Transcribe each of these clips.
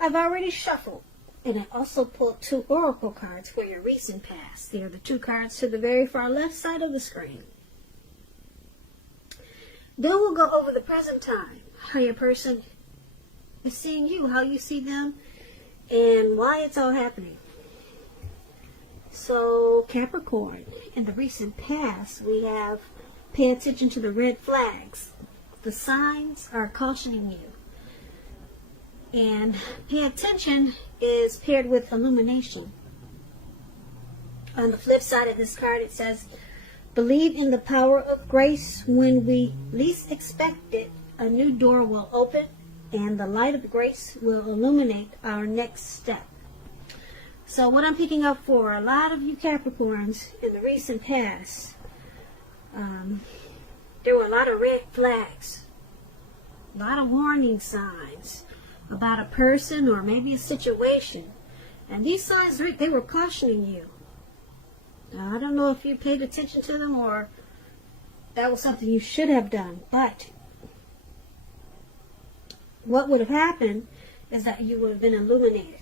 I've already shuffled, and I also pulled 2 oracle cards for your recent past. They are the 2 cards to the very far left side of the screen. Then we'll go over the present time, how your person is seeing you, how you see them, and why it's all happening. So, Capricorn, in the recent past, we have pay attention to the red flags. The signs are cautioning you. And pay attention is paired with illumination. On the flip side of this card, it says, believe in the power of grace. When we least expect it, a new door will open, and the light of grace will illuminate our next step. So what I'm picking up for a lot of you Capricorns in the recent past, there were a lot of red flags, a lot of warning signs about a person or maybe a situation. And these signs, they were cautioning you. Now, I don't know if you paid attention to them or that was something you should have done, but what would have happened is that you would have been illuminated.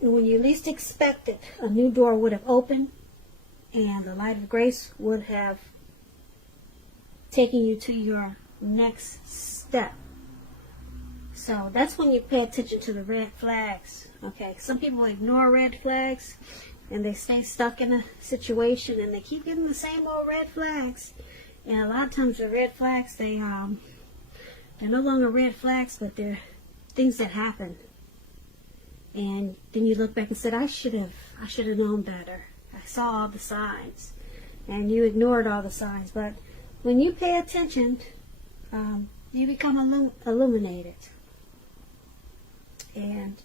And when you least expected, a new door would have opened, and the light of grace would have taken you to your next step. So that's when you pay attention to the red flags. Okay, some people ignore red flags and they stay stuck in a situation and they keep getting the same old red flags. And a lot of times the red flags, they're no longer red flags, but they're things that happen. And then you look back and said, I should have known better. I saw all the signs, and you ignored all the signs. But when you pay attention, you become illuminated, and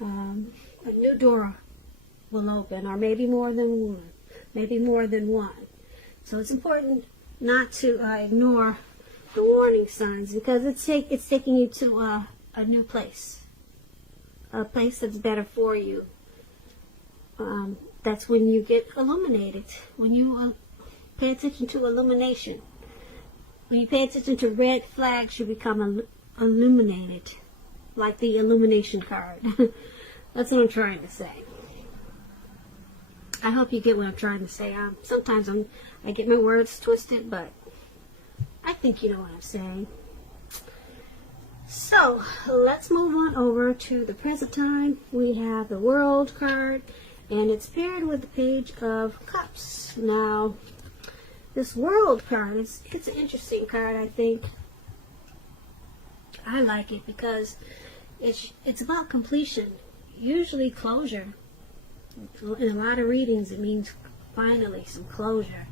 a new door will open, or maybe more than one. So it's important not to ignore the warning signs, because it's taking you to a new place, a place that's better for you. That's when you get illuminated, when you pay attention to illumination. When you pay attention to red flags, you become illuminated, like the illumination card. That's what I'm trying to say. I hope you get what I'm trying to say. Sometimes I get my words twisted, but I think you know what I'm saying. So, let's move on over to the present time. We have the World card, and it's paired with the Page of Cups. Now, this World card, it's an interesting card, I think. I like it because it's about completion, usually closure. In a lot of readings, it means finally some closure.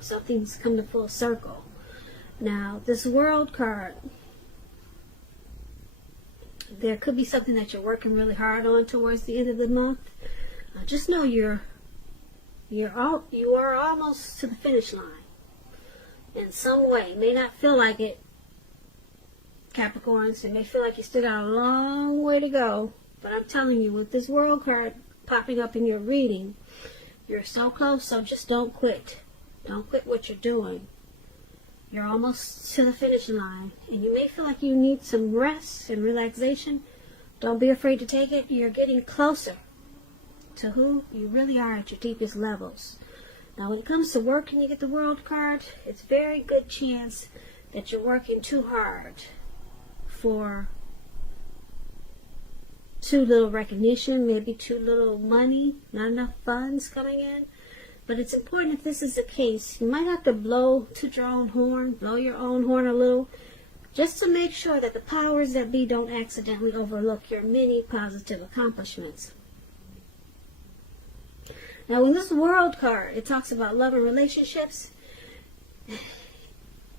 Something's come to full circle. Now, this World card, there could be something that you're working really hard on towards the end of the month. Just know you are almost to the finish line in some way. It may not feel like it, Capricorns. It may feel like you still got a long way to go. But I'm telling you, with this World card popping up in your reading, you're so close, so just don't quit. Don't quit what you're doing. You're almost to the finish line, and you may feel like you need some rest and relaxation. Don't be afraid to take it. You're getting closer to who you really are at your deepest levels. Now, when it comes to work and you get the World card, it's a very good chance that you're working too hard for too little recognition, maybe too little money, not enough funds coming in. But it's important, if this is the case, you might have to blow your own horn a little, just to make sure that the powers that be don't accidentally overlook your many positive accomplishments. Now, in this World card, it talks about love and relationships.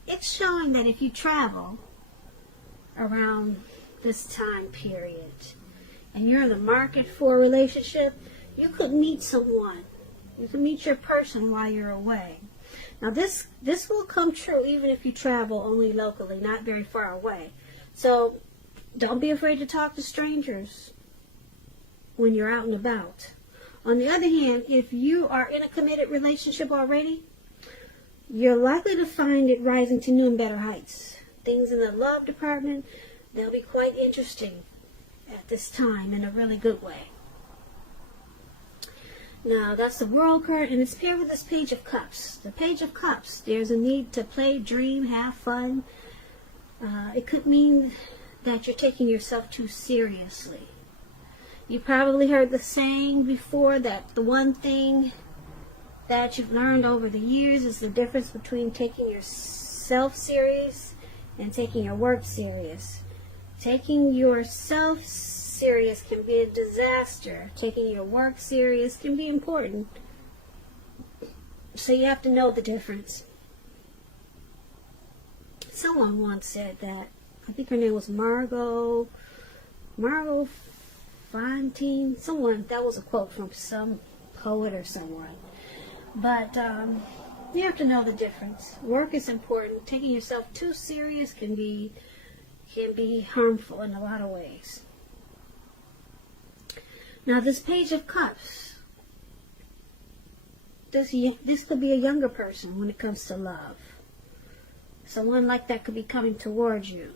It's showing that if you travel around this time period and you're in the market for a relationship, you could meet someone. You can meet your person while you're away. Now, this will come true even if you travel only locally, not very far away. So, don't be afraid to talk to strangers when you're out and about. On the other hand, if you are in a committed relationship already, you're likely to find it rising to new and better heights. things in the love department, they'll be quite interesting at this time in a really good way. Now, that's the World card, and it's paired with this Page of Cups. The Page of Cups, there's a need to play, dream, have fun. It could mean that you're taking yourself too seriously. You probably heard the saying before that the one thing that you've learned over the years is the difference between taking yourself serious and taking your work serious. Taking yourself serious can be a disaster. Taking your work serious can be important. So you have to know the difference. Someone once said that, I think her name was Margot Fontaine. Someone, that was a quote from some poet or someone. But you have to know the difference. Work is important. Taking yourself too serious can be harmful in a lot of ways. Now, this Page of Cups, this could be a younger person when it comes to love. Someone like that could be coming towards you.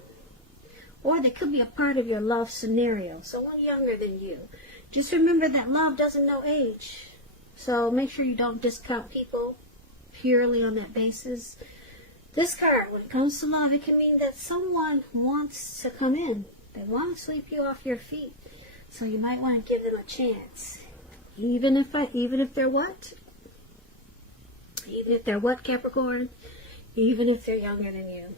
Or they could be a part of your love scenario, someone younger than you. Just remember that love doesn't know age. So make sure you don't discount people purely on that basis. This card, when it comes to love, it can mean that someone wants to come in. They want to sweep you off your feet. So you might want to give them a chance. Even if they're what? Even if they're what, Capricorn? Even if they're younger than you.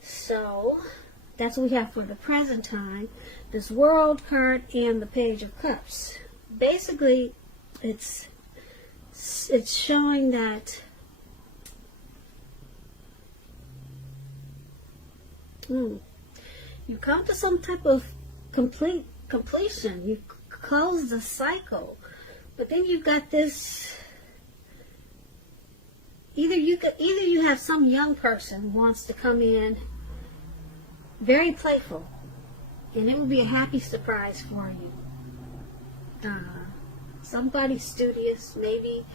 So, that's what we have for the present time. This World card and the Page of Cups. Basically, it's showing that you come to some type of completion. You close the cycle. But then you've got this, either you have some young person who wants to come in very playful, and it will be a happy surprise for you. Somebody studious, maybe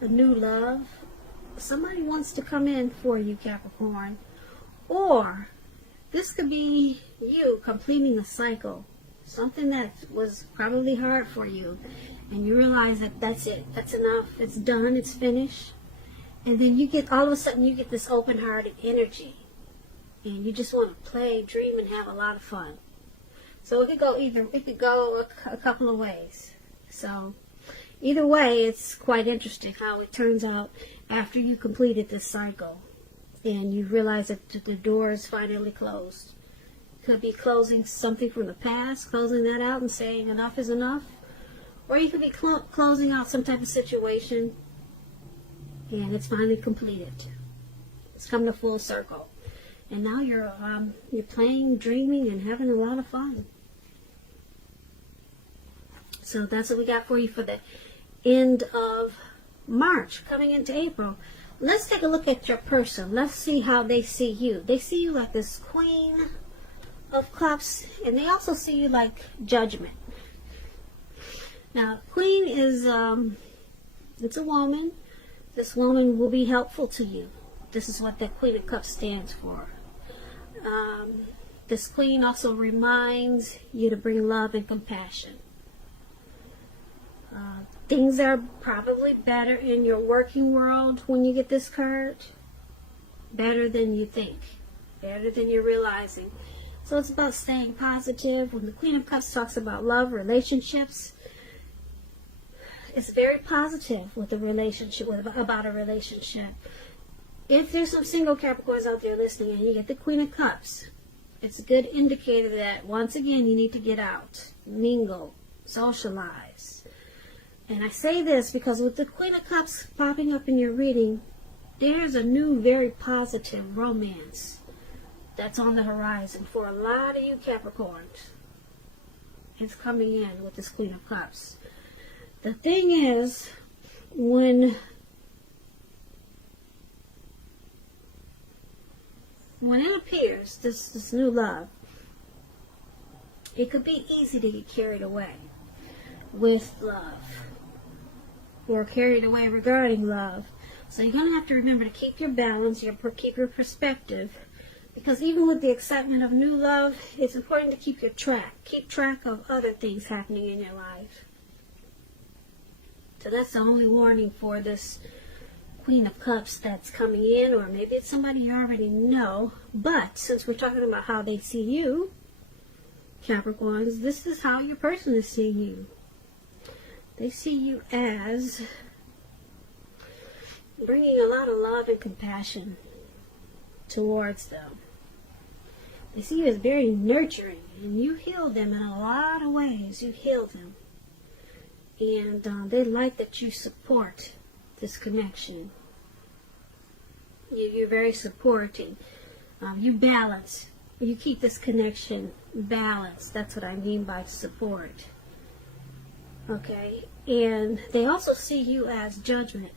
a new love. Somebody wants to come in for you, Capricorn. Or this could be you completing a cycle. Something that was probably hard for you. And you realize that that's it. That's enough. It's done. It's finished. And then you get, all of a sudden, you get this open-hearted energy. And you just want to play, dream, and have a lot of fun. So it could go a couple of ways. So either way, it's quite interesting how it turns out after you completed this cycle. And you realize that the door is finally closed. Could be closing something from the past, closing that out and saying enough is enough. Or you could be closing out some type of situation and it's finally completed. It's come to full circle. And now you're playing, dreaming, and having a lot of fun. So that's what we got for you for the end of March, coming into April. Let's take a look at your person. Let's see how they see you. They see you like this Queen of Cups, and they also see you like Judgment. Now, Queen is, it's a woman. This woman will be helpful to you. This is what that Queen of Cups stands for. This Queen also reminds you to bring love and compassion. Things are probably better in your working world when you get this card. Better than you think. Better than you're realizing. So it's about staying positive. When the Queen of Cups talks about love, relationships, it's very positive with a relationship, about a relationship. If there's some single Capricorns out there listening and you get the Queen of Cups, it's a good indicator that, once again, you need to get out, mingle, socialize. And I say this because with the Queen of Cups popping up in your reading, there's a new, very positive romance that's on the horizon for a lot of you Capricorns. It's coming in with this Queen of Cups. The thing is, when it appears, this new love, it could be easy to get carried away with love, or carried away regarding love. So you're going to have to remember to keep your balance, keep your perspective. Because even with the excitement of new love, it's important to keep track of other things happening in your life. So that's the only warning for this Queen of Cups that's coming in, or maybe it's somebody you already know. But since we're talking about how they see you, Capricorns, this is how your person is seeing you. They see you as bringing a lot of love and compassion towards them. They see you as very nurturing, and you heal them in a lot of ways. You heal them. And they like that you support this connection. You're very supporting. You balance. You keep this connection balanced. That's what I mean by support. Okay? And they also see you as judgment.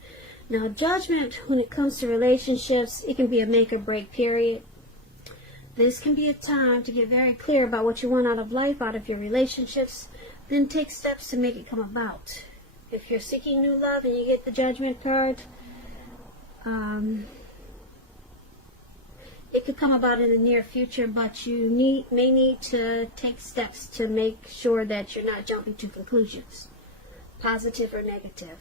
Now, judgment, when it comes to relationships, it can be a make or break period. This can be a time to get very clear about what you want out of life, out of your relationships. Then take steps to make it come about. If you're seeking new love and you get the Judgment card, it could come about in the near future, but you may need to take steps to make sure that you're not jumping to conclusions, positive or negative.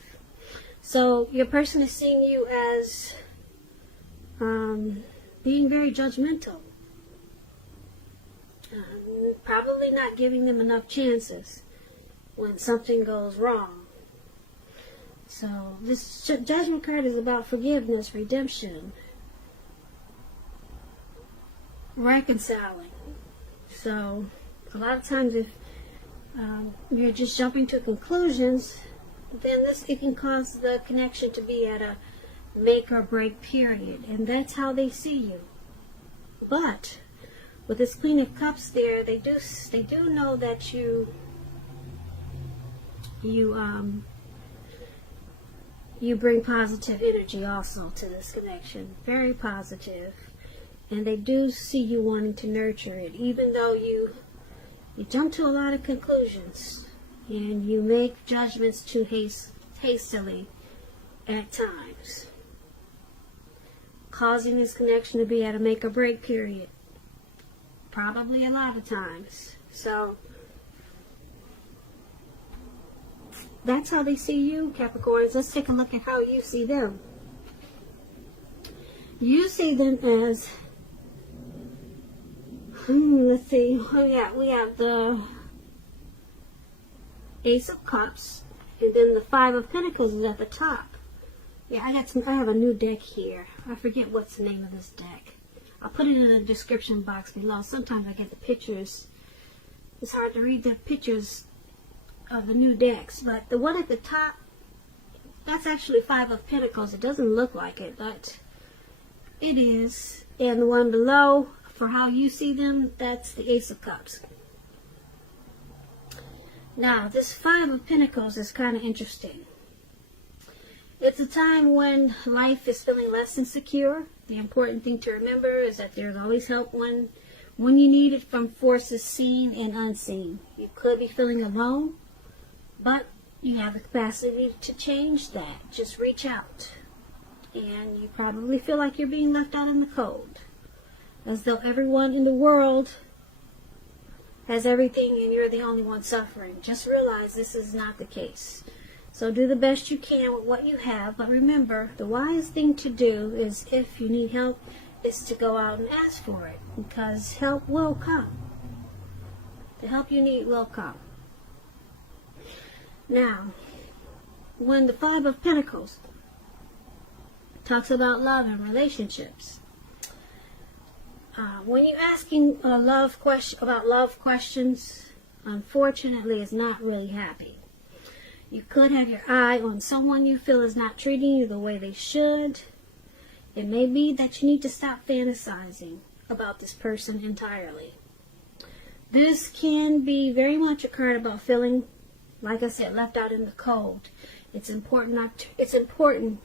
So your person is seeing you as being very judgmental, probably not giving them enough chances when something goes wrong. So this Judgment card is about forgiveness, redemption, reconciling. So a lot of times if you're just jumping to conclusions, then it can cause the connection to be at a make or break period, and that's how they see you. But with this Queen of Cups there, they do know that you bring positive energy also to this connection, very positive, and they do see you wanting to nurture it, even though you jump to a lot of conclusions and you make judgments too hastily at times, causing this connection to be at a make or break period, probably a lot of times. So that's how they see you, Capricorns. Let's take a look at how you see them. You see them as, let's see, we have the Ace of Cups, and then the Five of Pentacles is at the top. Yeah, I have a new deck here. I forget what's the name of this deck. I'll put it in the description box below. Sometimes I get the pictures. It's hard to read the pictures of the new decks, but the one at the top, that's actually Five of Pentacles. It doesn't look like it, but it is. And the one below, for how you see them, that's the Ace of Cups. Now, this Five of Pentacles is kind of interesting. It's a time when life is feeling less than secure. The important thing to remember is that there's always help when you need it from forces seen and unseen. You could be feeling alone, but you have the capacity to change that. Just reach out. And you probably feel like you're being left out in the cold, as though everyone in the world has everything and you're the only one suffering. Just realize this is not the case. So do the best you can with what you have, but remember, the wise thing to do is, if you need help, is to go out and ask for it, because help will come. The help you need will come. Now, when the Five of Pentacles talks about love and relationships, when you're asking about love questions, unfortunately, it's not really happy. You could have your eye on someone you feel is not treating you the way they should. It may be that you need to stop fantasizing about this person entirely. This can be very much a card about feeling, like I said, left out in the cold. It's important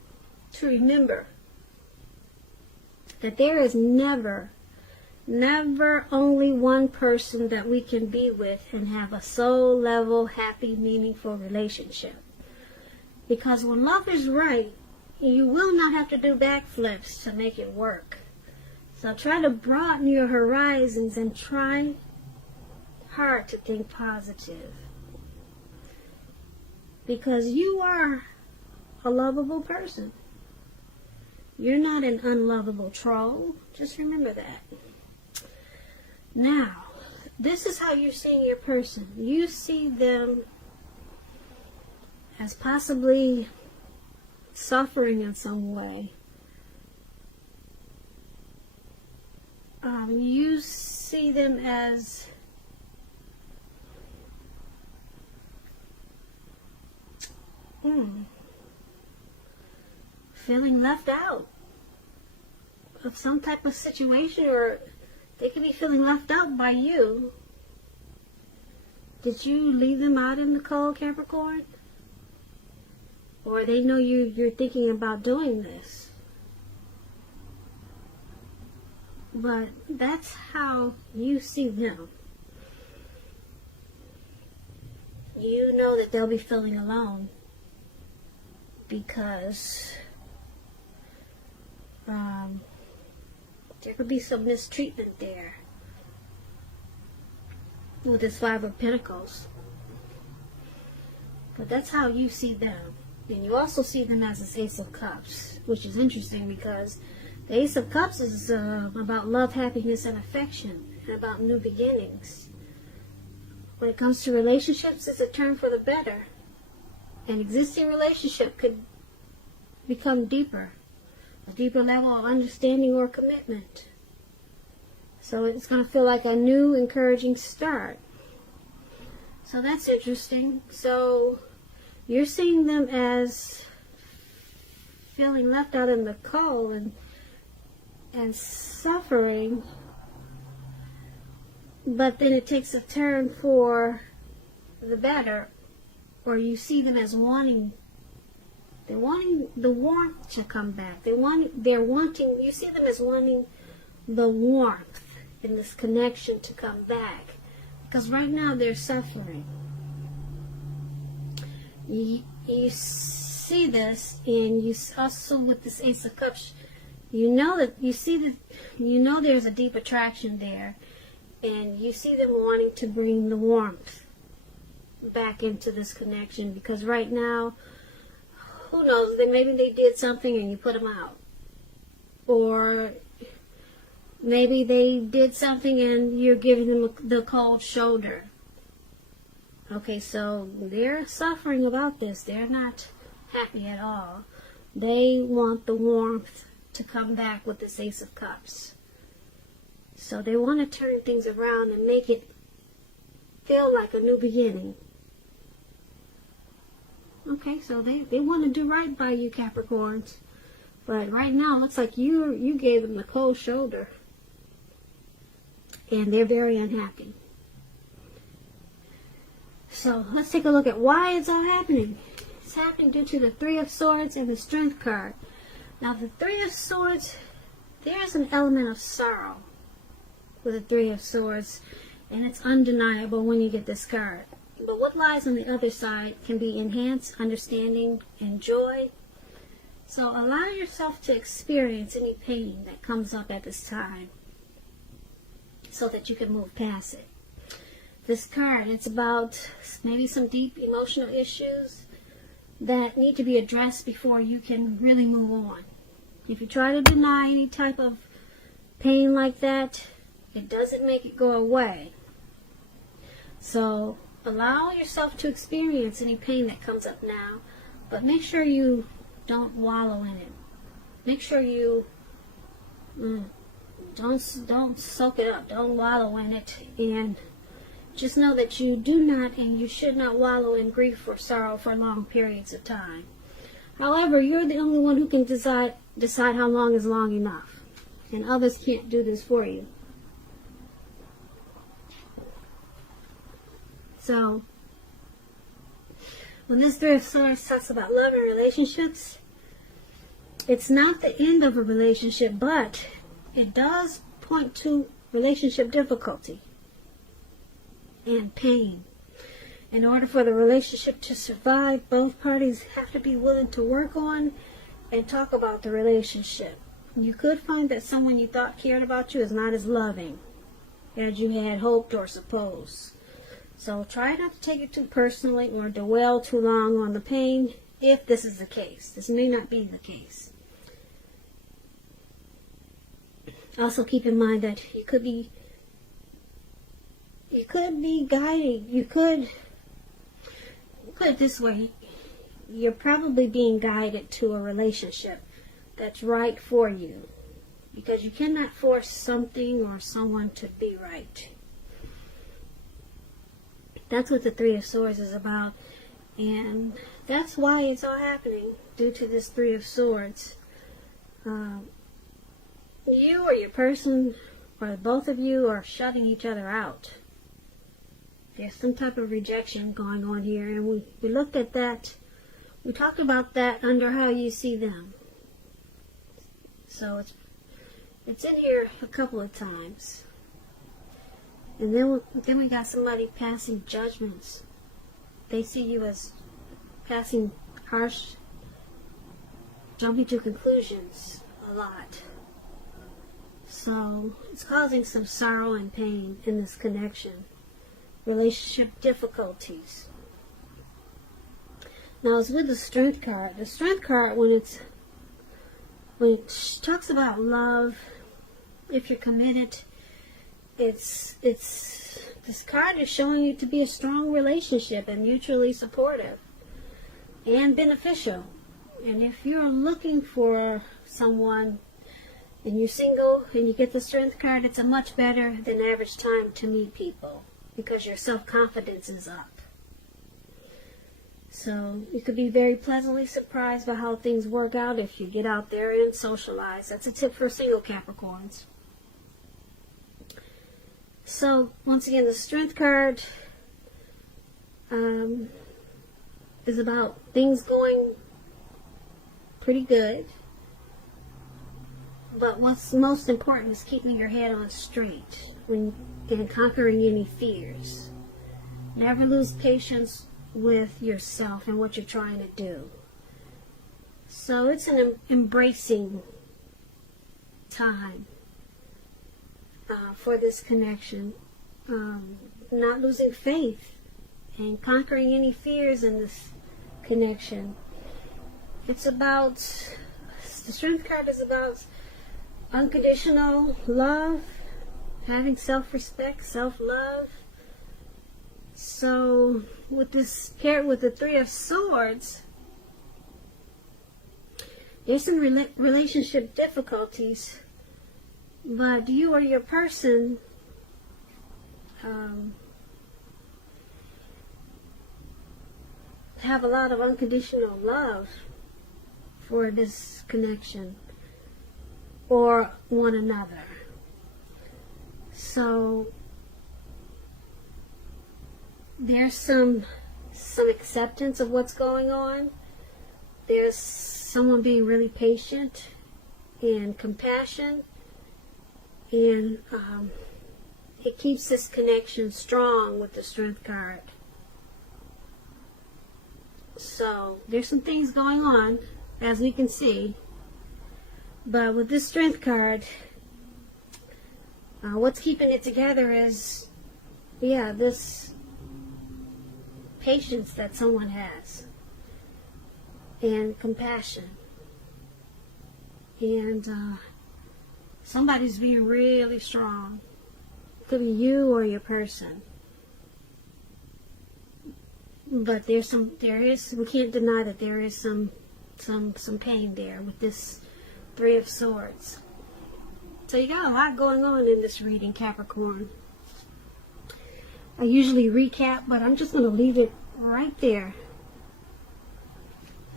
to remember that there is never only one person that we can be with and have a soul level, happy, meaningful relationship. Because when love is right, you will not have to do backflips to make it work. So try to broaden your horizons and try hard to think positive. Because you are a lovable person. You're not an unlovable troll. Just remember that. Now, this is how you're seeing your person. You see them as possibly suffering in some way. You see them as feeling left out of some type of situation, or they could be feeling left out by you. Did you leave them out in the cold, Capricorn? Or they know you're thinking about doing this. But that's how you see them. You know that they'll be feeling alone because there could be some mistreatment there with this Five of Pentacles. But that's how you see them. And you also see them as this Ace of Cups, which is interesting because the Ace of Cups is about love, happiness, and affection, and about new beginnings. When it comes to relationships, it's a turn for the better. An existing relationship could become deeper, a deeper level of understanding or commitment. So it's going to feel like a new, encouraging start. So that's interesting. So you're seeing them as feeling left out in the cold and suffering, but then it takes a turn for the better, or you see them as wanting the warmth to come back. You see them as wanting the warmth in this connection to come back, because right now they're suffering. You see this, and you also with this Ace of Cups, you know there's a deep attraction there, and you see them wanting to bring the warmth back into this connection, because right now, who knows, maybe they did something and you put them out, or maybe they did something and you're giving them the cold shoulder. Okay, so they're suffering about this. They're not happy at all. They want the warmth to come back with this Ace of Cups. So they want to turn things around and make it feel like a new beginning. Okay, so they want to do right by you, Capricorns. But right now, it looks like you gave them the cold shoulder. And they're very unhappy. So let's take a look at why it's all happening. It's happening due to the Three of Swords and the Strength card. Now the Three of Swords, there's an element of sorrow with the Three of Swords, and it's undeniable when you get this card. But what lies on the other side can be enhanced understanding and joy. So allow yourself to experience any pain that comes up at this time so that you can move past it. This card, it's about maybe some deep emotional issues that need to be addressed before you can really move on. If you try to deny any type of pain like that, it doesn't make it go away. So allow yourself to experience any pain that comes up now, but make sure you don't wallow in it. Make sure you don't soak it up. Don't wallow in it, and just know that you do not and you should not wallow in grief or sorrow for long periods of time. However, you're the only one who can decide how long is long enough, and others can't do this for you. So, when this Three of Swords talks about love and relationships, it's not the end of a relationship, but it does point to relationship difficulty and pain. In order for the relationship to survive, both parties have to be willing to work on and talk about the relationship. You could find that someone you thought cared about you is not as loving as you had hoped or supposed. So try not to take it too personally or dwell too long on the pain if this is the case. This may not be the case. Also keep in mind that you could be guiding. You could put it this way. You're probably being guided to a relationship that's right for you, because you cannot force something or someone to be right. That's what the Three of Swords is about, and that's why it's all happening, due to this Three of Swords. You or your person, or both of you, are shutting each other out. There's some type of rejection going on here, and we looked at that. We talked about that under how you see them. So it's in here a couple of times. And then we got somebody passing judgments. They see you as passing harsh, jumping to conclusions a lot. So it's causing some sorrow and pain in this connection. Relationship difficulties. Now it's with the Strength card. The Strength card, when it talks about love, if you're committed, this card is showing you to be a strong relationship and mutually supportive and beneficial. And if you're looking for someone and you're single and you get the Strength card, it's a much better than average time to meet people, because your self-confidence is up. So you could be very pleasantly surprised by how things work out if you get out there and socialize. That's a tip for single Capricorns. So once again, the Strength card is about things going pretty good. But what's most important is keeping your head on straight and conquering any fears. Never lose patience with yourself and what you're trying to do. So it's an embracing time for this connection. Not losing faith and conquering any fears in this connection. It's about, the Strength card is about unconditional love, having self-respect, self-love. So with this paired with the Three of Swords, there's some relationship difficulties, but you or your person have a lot of unconditional love for this connection or one another. So there's some acceptance of what's going on. There's someone being really patient and compassion, and it keeps this connection strong with the Strength card. So there's some things going on, as we can see, but with this Strength card, what's keeping it together is, this patience that someone has, and compassion, and somebody's being really strong. It could be you or your person, but we can't deny that there is some pain there with this Three of Swords. So you got a lot going on in this reading, Capricorn. I usually recap, but I'm just going to leave it right there.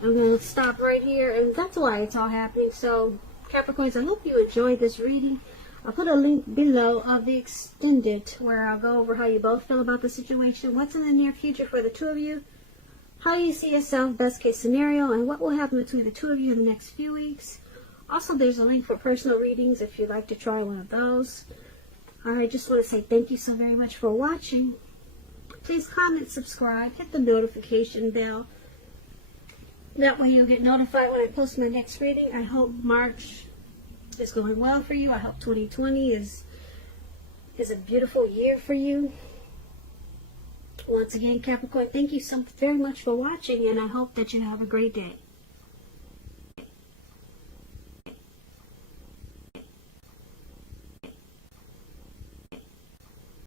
I'm going to stop right here, and that's why it's all happening. So, Capricorns, I hope you enjoyed this reading. I'll put a link below of the extended where I'll go over how you both feel about the situation, what's in the near future for the two of you, how you see yourself, best case scenario, and what will happen between the two of you in the next few weeks. Also, there's a link for personal readings if you'd like to try one of those. I just want to say thank you so very much for watching. Please comment, subscribe, hit the notification bell. That way you'll get notified when I post my next reading. I hope March is going well for you. I hope 2020 is a beautiful year for you. Once again, Capricorn, thank you so very much for watching, and I hope that you have a great day.